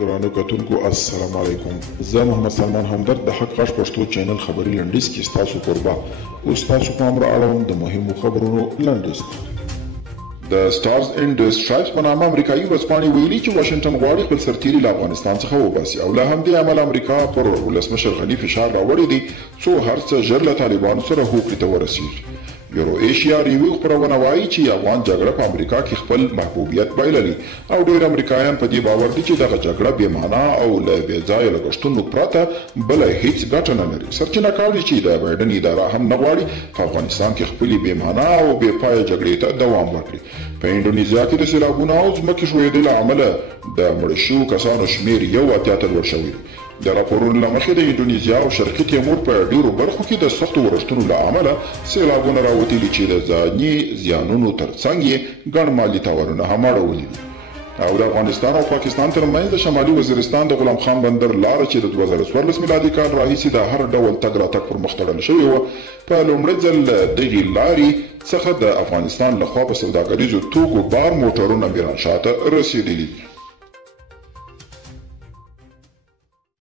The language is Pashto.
ګرانو کتونکو السلام علیکم. زه محمد سلمان همدرد د حق غږ پښتو چینل خبري لنډیز کې ستاسو قربا اوس تاسو پام را اړوم د مهمو خبرونو لنډیز. د سټارز اینډ سټرایپس په نامه امریکایي ورځپاڼې ویلي چې واشنگټن غواړي خپل سرتیري له افغانستان څخه وباسي او له همدې امله امریکا پر ولسمشر غني فشار راوړی دی څو هر څه ژر له طالبانو سره هوکړې ته ورسیږي. یورو ایشیا ریویو خپرونه وایي چې افغان جګړه په امریکا کې خپل محبوبیت بایللي او ډېر امریکایان په دې باور دي چې دغه جګړه بې معنا او له بې ځایه لګښتونو پرته بله هیڅ ګټه نه لري. سرچینه کاږي چې د بایډن اداره هم نه غواړي په افغانستان کې خپلې بې معنا او بې پایه جګړې ته دوام ورکړي. په انډونیزیا کې د سیلابونو او ځمکې ښویېدو له امله د مړه شویو کسانو شمېر 81 ته لوړ شوی. د راپورونو له مخې د انډونیزیا او شرقي تیمور په ډیرو برخو کې د سختو ورښتونو له امله سیلابونه راوتلي چې د ځاني زیانونو ترڅنګ یې ګڼ مالي تاوانونه هم اړولي دي. او د افغانستان او پاکستان ترمنځ د شمالي وزیرستان د غلام خان بندر لاره چې د 2014 میلادي کال راهیسې د هر ډول تګ راتګ پر مخ تړل شوې وه په لومړي ځل دغې لارې څخه د افغانستان لخوا په سوداګریزو توکو بار موټرونه میرانشاه ته رسېدلي.